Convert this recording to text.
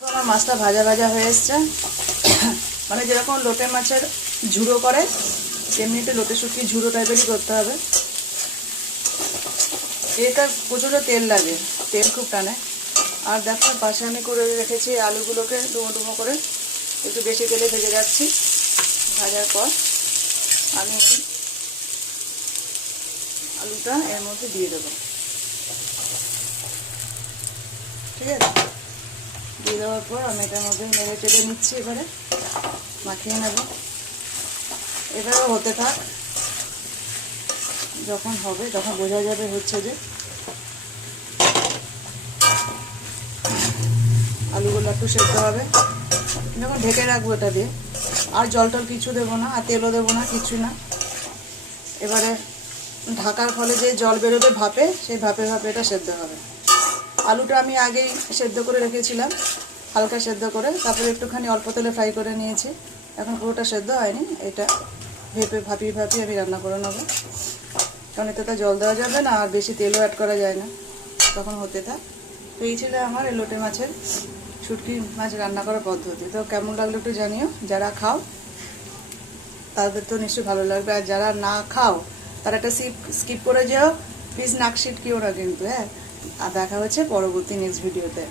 আমার মাছটা ভাজা ভাজা হয়ে এসছে। মানে যেরকম লোটে মাছের ঝুড়ো করে তেমনি একটু লোটে শুটকি ঝুড়ো টাইপেরই করতে হবে। এটা প্রচুর তেল লাগে, তেল খুব টানে। আর দেখো পাশে আমি করে রেখেছি আলুগুলোকে ডুমো ডুমো করে একটু বেশি তেলে ভেজে যাচ্ছি। ভাজার পর আমি আলুটা এর মধ্যে দিয়ে দেবো। ঠিক আছে, দিয়ে দেওয়ার পর আমি এটার মধ্যে নেড়ে চেড়ে নিচ্ছি। এবারে মাখিয়ে নেব। এবারে হতে থাক, যখন হবে তখন বোঝা যাবে হচ্ছে যে আলুগুলো একটু সেদ্ধ হবে। যখন ঢেকে রাখবো এটা দিয়ে, আর জল টল কিছু দেবো না, আর তেলও দেবো না, কিছু না। এবারে ঢাকার ফলে যে জল বেরোবে ভাপে, সেই ভাপে ভাপে এটা সেদ্ধ হবে। আলুটা আমি আগেই সেদ্ধ করে রেখেছিলাম, হালকা সেদ্ধ করে, তারপরে একটুখানি অল্প তেলে ফ্রাই করে নিয়েছি। এখন পুরোটা সেদ্ধ হয়নি, এটা ভেপে ভাপিয়ে ভাপিয়ে আমি রান্না করে নেবো। কারণ এতে তো জল দেওয়া যাবে না, আর বেশি তেলও অ্যাড করা যায় না। তখন হতে থাক। তো এই ছিল আমার এই লোটে মাছের শুটকি মাছ রান্না করার পদ্ধতি। তো কেমন লাগলো একটু জানিও। যারা খাও তাদের তো নিশ্চয়ই ভালো লাগবে, আর যারা না খাও তারা একটা স্কিপ করে যেও, প্লিজ নাক সিটকিও না কিন্তু। হ্যাঁ, আর দেখা হচ্ছে পরবর্তী নেক্সট ভিডিওতে।